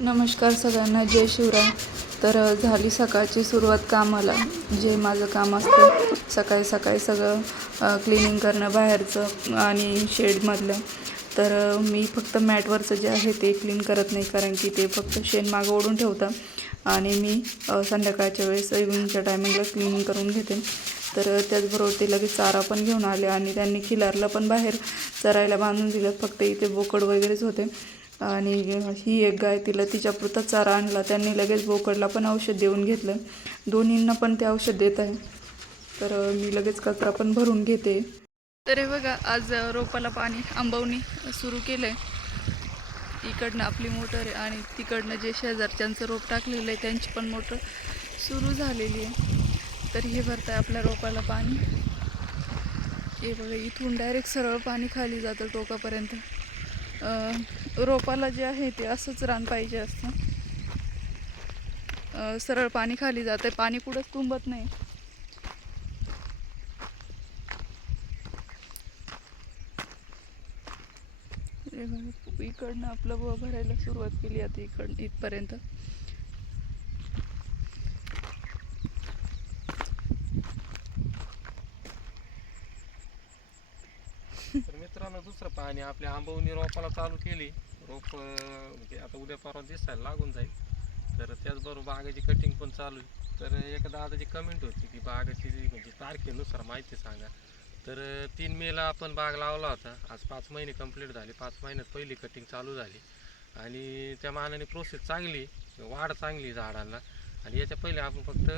नमस्कार सगळ्यांना जय शिवराय. तर झाली सकाळची सुरुवात कामाला. जे माझं काम असतं सकाळी सकाळी सगळं क्लिनिंग करणं बाहेरचं आणि शेडमधलं. तर मी फक्त मॅटवरचं जे आहे ते क्लीन करत नाही कारण की ते फक्त शेण मागं ओढून ठेवतं. आणि मी संध्याकाळच्या वेळेस इव्हिनिंगच्या टायमिंगला क्लिनिंग करून घेते. तर त्याचबरोबर ते लगेच चारा पण घेऊन आले आणि त्यांनी खिलारला पण बाहेर चरायला बांधून दिलं. फक्त इथे बोकड वगैरेच होते. आणि ही एक गाय तिला तिच्यापुरता चारा आणला. त्यांनी लगेच बोकडला पण औषध देऊन घेतलं. दोन्हींना पण ते औषध देत आहे. तर मी लगेच कचरा पण भरून घेते. तर हे बघा आज रोपाला पाणी आंबवणी सुरू केलं आहे इकडनं आपली मोटर आहे आणि तिकडनं जे शेजारच्यांचं रोप टाकलेलं आहे त्यांची पण मोटर सुरू झालेली आहे. तर हे भरत आहे आपल्या रोपाला पाणी. हे बघा इथून डायरेक्ट सरळ पाणी खाली जातं टोकापर्यंत. रोपाला जे आहे ते असंच रान पाहिजे असतं. सरळ पाणी खाली जातं पाणी कुठंच तुंबत नाही. इकडनं आपलं भरायला सुरुवात केली आता इकड इथपर्यंत तर मित्रांनो दुसरं पाणी आपल्या आंबवणी रोपाला चालू केली. रोप म्हणजे आता उद्या परवा दिसायला लागून जाईल. तर त्याचबरोबर बागाची कटिंग पण चालू आहे. तर एका दादाची कमेंट होती की बागाची म्हणजे तारखेनुसार माहिती सांगा. तर तीन मेला आपण बाग लावला होता. आज पाच महिने कंप्लीट झाले. पाच महिन्यात पहिली कटिंग चालू झाली. आणि त्या मानाने प्रोसेस चांगली वाढ चांगली झाडांना. आणि याच्या पहिले आपण फक्त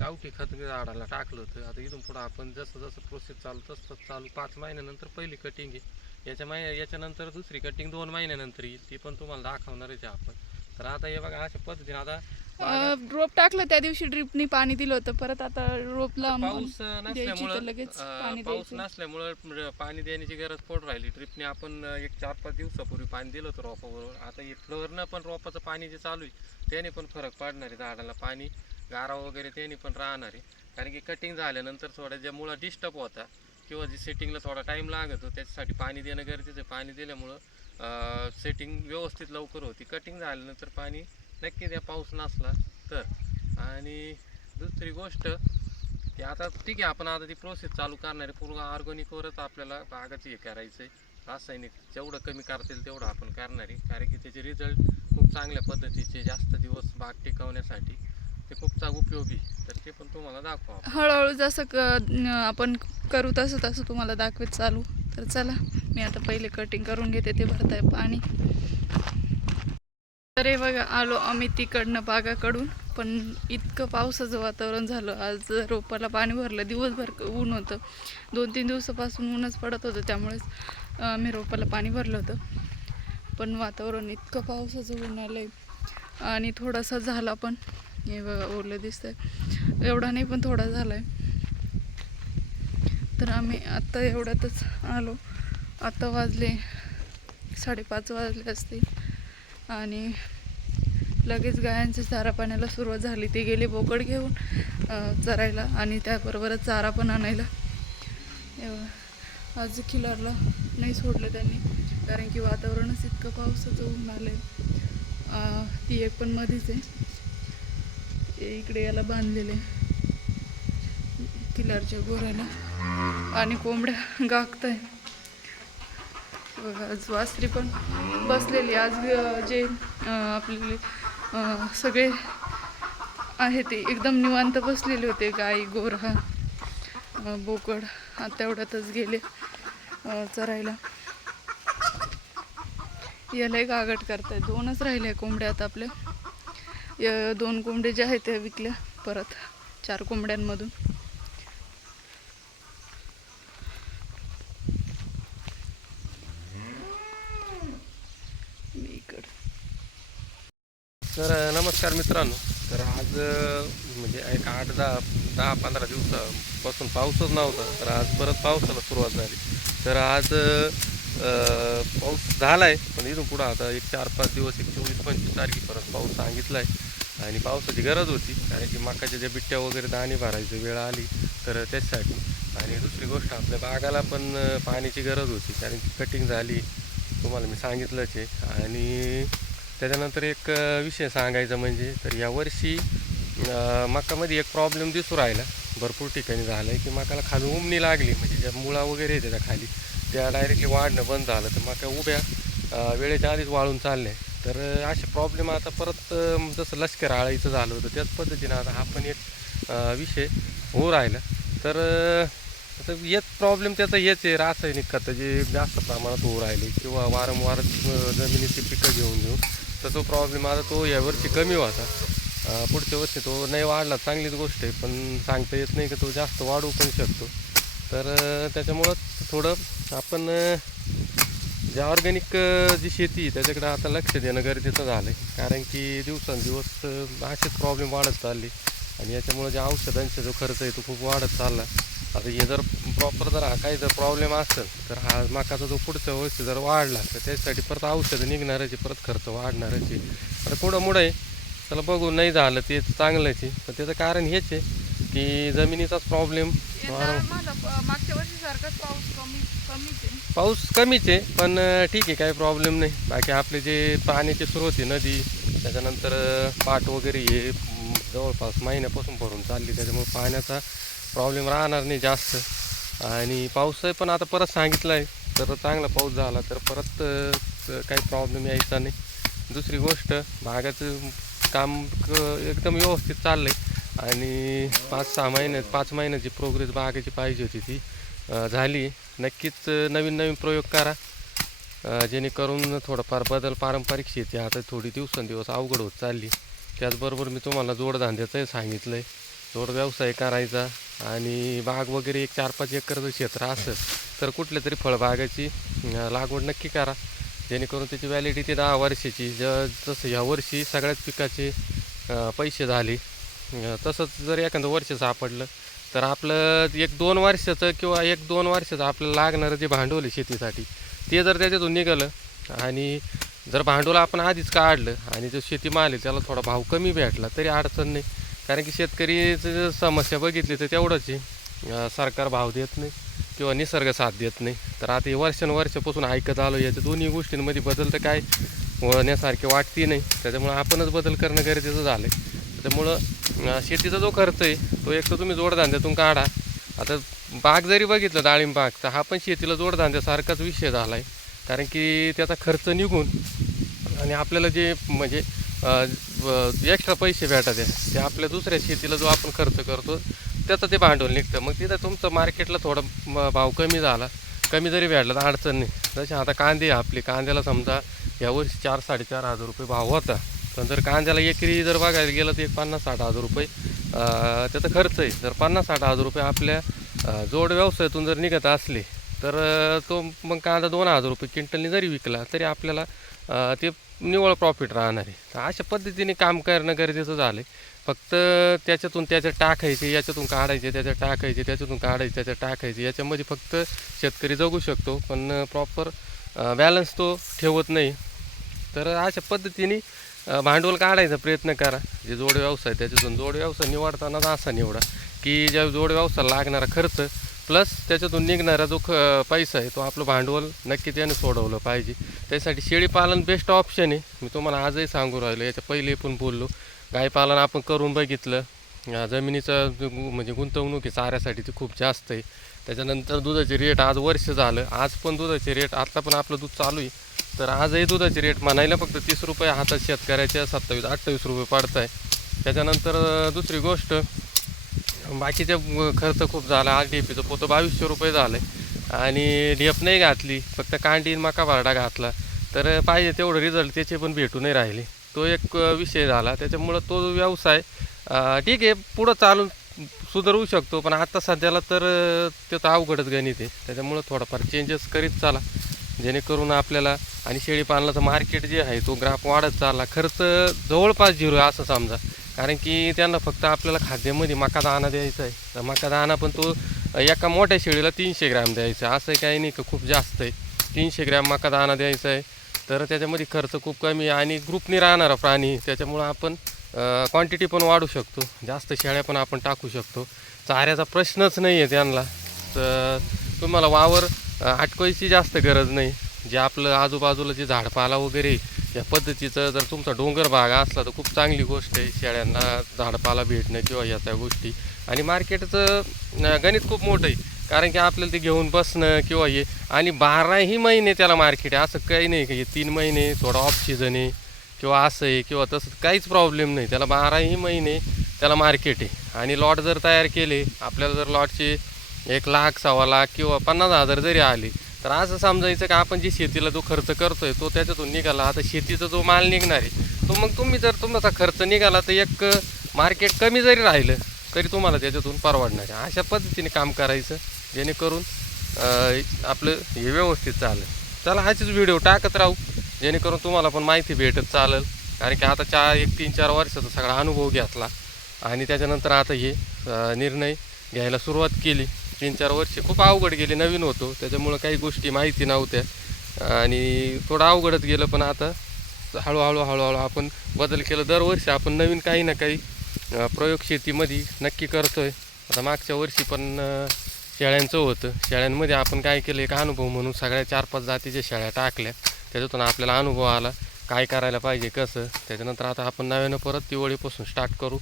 गावठी खत झाडाला टाकलं होतं. आता इथून पुढं आपण जसं जसं प्रोसेस चालू तसं तसं चालू. पाच महिन्यानंतर पहिली कटिंग आहे. याच्या महिन्या याच्यानंतर दुसरी कटिंग दोन महिन्यानंतर येईल. ती पण तुम्हाला दाखवणारच आहे आपण. तर आता हे बघा अशा पद्धतीने आता रोप टाकलं त्या दिवशी ड्रिपनी पाणी दिलं होतं. परत आता रोपला पाऊस नसल्यामुळं लगेच पाणी पाऊस द्यायचं नसल्यामुळं पाणी देण्याची गरज पडून राहिली. ट्रिपने आपण एक चार पाच दिवसापूर्वी पाणी दिलं होतं रोपाबरोबर आता फ्लोअरनं पण रोपाचं पाणी जे चालू आहे त्याने पण फरक पडणार आहे झाडाला. पाणी गारा वगैरे त्याने पण राहणार आहे. कारण की कटिंग झाल्यानंतर थोड्या ज्या मुळा डिस्टर्ब होता किंवा जी सेटिंगला थोडा टाईम लागतो त्याच्यासाठी पाणी देणं गरजेचं आहे. पाणी दिल्यामुळं सेटिंग व्यवस्थित लवकर होती. कटिंग झाल्यानंतर पाणी नक्की द्या पाऊस नसला तर. आणि दुसरी गोष्ट की आता ठीक आहे आपण आता ती प्रोसेस चालू करणार आहे पूर्ण ऑर्गॅनिकवरच आपल्याला बागाची हे करायचं आहे रासायनिक जेवढं कमी करता येईल तेवढं आपण करणार. आहे कारण की त्याचे रिझल्ट खूप चांगल्या पद्धतीचे जास्त दिवस बाग टिकवण्यासाठी ते खूप चांग उपयोगी तर ते पण तुम्हाला दाखवा. हळूहळू जसं क आपण करू तसं तसं तुम्हाला दाखवत चालू. तर चला मी आता पहिले कटिंग करून घेते ते भरताय पाणी. तर हे बघा आलो आम्ही तिकडनं बागाकडून पण इतकं पावसाचं वातावरण झालं. आज रोपाला पाणी भरलं दिवसभर ऊन होतं. दोन तीन दिवसापासून ऊनच पडत होतं त्यामुळेच आम्ही मी रोपाला पाणी भरलं होतं. पण वातावरण इतकं पावसाचं ऊन आलं आहे आणि थोडासा झाला पण. हे बघा ओलं दिसतं आहे एवढा नाही पण थोडा झाला आहे तर आम्ही आत्ता एवढ्यातच आलो. आत्ता वाजले साडेपाच वाजले असतील. आणि लगेच गायांची चारा पाण्याला सुरुवात झाली. ती गेली बोकड घेऊन चरायला आणि त्याबरोबरच चारा पण आणायला. एवढं. आज खिलारला नाही सोडलं त्यांनी कारण की वातावरणच इतकं पावसाचं ऊन आलं आहे ती एक पण मधीच आहे. ते इकडे याला बांधलेले किलारच्या गोऱ्याला. आणि कोंबड्या गागत आहे वासरी पण बसलेली. आज जे आपले सगळे आहे ते एकदम निवांत बसलेले होते. गाई गोरहा बोकड. आता तेवढ्यातच गेले चरायला. याला एक आगट करताय. दोनच राहिले कोंबड्या आता आपल्या. दोन कोंबडे जे आहेत त्या विकल्या परत चार कोंबड्यांमधून मी इकडं तर नमस्कार मित्रांनो. तर आज म्हणजे एक आठ दहा दहा पंधरा दिवसापासून पाऊसच नव्हता तर आज परत पावसाला सुरुवात झाली. तर आज पाऊस झाला आहे पण इथून पुढं आता एक चार पाच दिवस एक चोवीस पंचवीस तारखेपर्यंत पाऊस सांगितला आहे आणि पावसाची गरज होती कारण की मकाच्या ज्या बिट्ट्या वगैरे दाणे भरायची वेळ आली तर त्याच्यासाठी. आणि दुसरी गोष्ट आपल्या बागाला पण पाण्याची गरज होती कारण की कटिंग झाली तुम्हाला मी सांगितलंच आहे. आणि त्याच्यानंतर एक विषय सांगायचा म्हणजे तर यावर्षी मकामध्ये एक प्रॉब्लेम दिसू राहिला. भरपूर ठिकाणी झालं आहे की मकाला खाली उमणी लागली. म्हणजे ज्या मुळा वगैरे येते त्या खाली त्या डायरेक्टली वाढणं बंद झालं. तर मका उभ्या वेळेच्या आधीच वाळून चालले तर असे प्रॉब्लेम आता परत जसं लष्कर आळायचं झालं होतं त्याच पद्धतीनं आता हा पण एक विषय होऊ राहिला. तर आता हेच प्रॉब्लेम त्याचा हेच आहे. रासायनिक खतं जे जास्त प्रमाणात होऊ राहिले किंवा वारंवार जमिनीची पिकं घेऊन घेऊन तर तो प्रॉब्लेम आता तो यावर्षी कमी होता. पुढच्या वर्षी तो नाही वाढला चांगलीच गोष्ट आहे. पण सांगता येत नाही की तो जास्त वाढू पण शकतो. तर त्याच्यामुळं थोडं आपण ज्या ऑर्गॅनिक जी शेती आहे त्याच्याकडे आता लक्ष देणं गरजेचं झालं आहे कारण की दिवसांदिवस असेच प्रॉब्लेम वाढत चालले. आणि याच्यामुळं जे औषधांचा जो खर्च आहे तो खूप वाढत चालला. आता हे जर प्रॉपर जर हा काही जर प्रॉब्लेम असेल तर हा मकाचा जो पुढच्या वर्षी जर वाढला तर त्याच्यासाठी परत औषधं निघणारच आहे परत खर्च वाढणारच आहे आता पुढं मुळं आहे. चला बघू नाही झालं ते चांगलंच आहे. पण त्याचं कारण हेच आहे की जमिनीचाच प्रॉब्लेम मागच्या पाऊस कमी कमीच आहे. पाऊस कमीच आहे पण ठीक आहे काही प्रॉब्लेम नाही. बाकी आपले जे पाण्याचे स्रोत आहे नदी त्याच्यानंतर पाट वगैरे हे जवळपास महिन्यापासून भरून चालली त्याच्यामुळे पाण्याचा प्रॉब्लेम राहणार नाही जास्त. आणि पाऊसही पण आता परत सांगितलं आहे तर चांगला पाऊस झाला तर परत काही प्रॉब्लेम यायचा नाही. दुसरी गोष्ट बागाचं काम एकदम व्यवस्थित चाललं आहे आणि पाच सहा महिन्यात पाच महिन्याची प्रोग्रेस बागाची पाहिजे होती ती. झाली. नक्कीच नवीन नवीन प्रयोग करा. जेणेकरून थोडंफार बदल पारंपरिक शेती आता थोडी दिवसेंदिवस अवघड होत चालली. त्याचबरोबर मी तुम्हाला जोडधंद्याचंही सांगितलं आहे जोड व्यवसाय करायचा आणि बाग वगैरे एक चार पाच एकरचं क्षेत्र असेल तर कुठल्या तरी फळबागाची लागवड नक्की करा. जेणेकरून त्याची व्हॅलिडिटी दहा वर्षाची ज जसं ह्या वर्षी सगळ्याच पिकाचे पैसे झाले तसंच जर एखादं वर्ष सापडलं तर आपलं एक दोन वर्षाचं किंवा एक दोन वर्षाचं आपल्याला लागणारं जे भांडवल आहे शेतीसाठी ते जर त्याच्यातून निघालं आणि जर भांडवल आपण आधीच काढलं आणि जो शेतीमाल आहे त्याला थोडा भाव कमी भेटला तरी अडचण नाही. कारण की शेतकरीचं जर समस्या बघितली तर तेवढंच आहे. सरकार भाव देत नाही किंवा निसर्ग साथ देत नाही. तर आता हे वर्षानुवर्षापासून ऐकत आलो याच्या दोन्ही गोष्टींमध्ये बदल तर काय होण्यासारखे वाटते नाही. त्याच्यामुळं आपणच बदल करणं गरजेचं झालं आहे त्याच्यामुळं शेतीचा जो खर्च आहे तो एक तर तुम्ही जोडधंद्यातून काढा. आता बाग जरी बघितलं डाळिंब बाग तर हा पण शेतीला जोडधंद्यासारखाच विषय झाला आहे कारण की त्याचा खर्च निघून आणि आपल्याला जे म्हणजे एक्स्ट्रा पैसे भेटत आहे ते आपल्या दुसऱ्या शेतीला जो आपण खर्च करतो त्याचं ते भांडवल निघतं. मग तिथं तुमचं मार्केटला थोडा म- भाव कमी झाला. कमी जरी भेटला तर अडचण नाही. जसे आता कांदे आहे आपले. कांद्याला समजा यावर्षी चार साडेचार हजार रुपये भाव होता. पण जर कांद्याला एकरी जर बघायला गेलं तर एक पन्नास साठ हजार रुपये त्याचा खर्च आहे. जर पन्नास साठ हजार रुपये आपल्या जोड व्यवसायातून जर निघत असले तर तो मग कांदा दोन हजार रुपये क्विंटलने जरी विकला तरी आपल्याला ते निव्वळ प्रॉफिट राहणार आहे. तर अशा पद्धतीने काम करणं गरजेचं झालं आहे फक्त त्याच्यातून त्याचं टाकायचे याच्यातून काढायचे त्याच्या टाकायचे त्याच्यातून काढायचे त्याच्या टाकायचे याच्यामध्ये फक्त शेतकरी जगू शकतो. पण प्रॉपर बॅलन्स तो ठेवत नाही. तर अशा पद्धतीने भांडवल काढायचा प्रयत्न करा. जे जोड व्यवसाय त्याच्यातून जोड व्यवसाय निवडतानाच असा निवडा की ज्या जोड व्यवसायाला लागणारा खर्च प्लस त्याच्यातून निघणारा जो ख पैसा आहे तो आपलं भांडवल नक्की त्याने सोडवलं पाहिजे. त्यासाठी शेळीपालन बेस्ट ऑप्शन आहे. मी तुम्हाला आजही सांगू राहिलो याच्या पहिले पण बोललो. गायपालन आपण करून बघितलं. जमिनीचं गु- म्हणजे गुंतवणूक आहे चाऱ्यासाठी ती खूप जास्त आहे. त्याच्यानंतर दुधाचे रेट आज वर्ष झालं. आज पण दुधाचे रेट आत्ता पण आपलं दूध चालू आहे. तर आजही दुधाचे रेट म्हणायला फक्त तीस रुपये हातात शेतकऱ्याच्या सत्तावीस अठ्ठावीस रुपये पडत आहे त्याच्यानंतर दुसरी गोष्ट बाकीच्या खर्च खूप झाला आर डी पीचं पोतं बावीसशे रुपये झालं. आहे आणि ढेप नाही घातली फक्त कांडीन मका भरडा घातला. तर पाहिजे तेवढं रिझल्ट त्याचे पण भेटू नाही राहिले. तो एक विषय झाला. त्याच्यामुळं तो व्यवसाय ठीक आहे पुढं चालून सुधारू शकतो पण आता सध्याला तर ते तर अवघडच गणित आहे. त्याच्यामुळं थोडाफार चेंजेस करीत चाला. जेणेकरून आपल्याला आणि शेळीपालनाचं मार्केट जे आहे तो ग्राफ वाढत चालला. खर्च जवळपास झिरो आहे असं समजा. कारण की त्यांना फक्त आपल्याला खाद्यामध्ये मका दाणा द्यायचा आहे. तर मका दाणा पण तो एका मोठ्या शेळीला तीनशे ग्रॅम द्यायचा आहे. असं काही नाही का खूप जास्त आहे. तीनशे ग्रॅम मका दाणा द्यायचा आहे. तर त्याच्यामध्ये खर्च खूप कमी आहे आणि ग्रुपने राहणारा प्राणी त्याच्यामुळं आपण क्वांटिटी पण वाढू शकतो. जास्त शेळ्या पण आपण टाकू शकतो. चाऱ्याचा प्रश्नच नाही आहे त्यांना. तर तुम्हाला वावर आटकवायची जास्त गरज नाही. जे आपलं आजूबाजूला जे झाडपाला वगैरे या पद्धतीचं जर तुमचा डोंगर भाग असला तर खूप चांगली गोष्ट आहे शेळ्यांना झाडपाला भेटणं किंवा या त्या गोष्टी. आणि मार्केटचं गणित खूप मोठं आहे. कारण की आपल्याला ते घेऊन बसणं किंवा हे. आणि बाराही महिने त्याला मार्केट आहे. असं काही नाही की हे तीन महिने थोडा ऑफ सीझन आहे किंवा असं आहे किंवा तसं काहीच प्रॉब्लेम नाही. त्याला बाराही महिने त्याला मार्केट आहे. आणि लॉट जर तयार केले आपल्याला जर लॉटचे एक लाख सव्वा लाख किंवा पन्नास हजार जरी आले तर असं समजायचं का आपण जे शेतीला जो खर्च करतोय तो त्याच्यातून निघाला. आता शेतीचा जो माल निघणार आहे तो मग तुम्ही जर तुमचा खर्च निघाला तर एक मार्केट कमी जरी राहिलं तरी तुम्हाला त्याच्यातून परवडणार आहे. अशा पद्धतीने काम करायचं जेणेकरून आपलं हे व्यवस्थित चालेल. चला हाचीच व्हिडिओ टाकत राहू. जेणेकरून तुम्हाला पण माहिती भेटत चालेल. कारण की आता चार एक तीन चार वर्षाचा सगळा अनुभव घेतला. आणि त्याच्यानंतर आता हे निर्णय घ्यायला सुरुवात केली. तीन चार वर्षे खूप अवघड गेले नवीन होतो. त्याच्यामुळं काही गोष्टी माहिती नव्हत्या. आणि थोडं अवघडच गेलं पण आता हळूहळू हळूहळू आपण बदल केलं. दरवर्षी आपण नवीन काही ना काही प्रयोग शेतीमध्ये नक्की करतोय. आता मागच्या वर्षी पण शेळ्यांचं होतं. शेळ्यांमध्ये आपण काय केलं एक अनुभव म्हणून सगळ्या चार पाच जातीच्या शेळ्या टाकल्या त्याच्यातून आपल्याला अनुभव आला काय करायला पाहिजे कसं? त्याच्यानंतर आता आपण नव्यानं परत दिवाळीपासून स्टार्ट करू.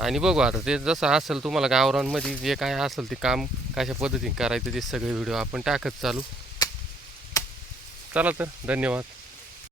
आणि बघू आता ते जसं असेल तुम्हाला गावरांमध्ये जे काय असेल ते काम कशा पद्धतीने करायचं ते सगळे व्हिडिओ आपण टाकत चालू. चला तर धन्यवाद.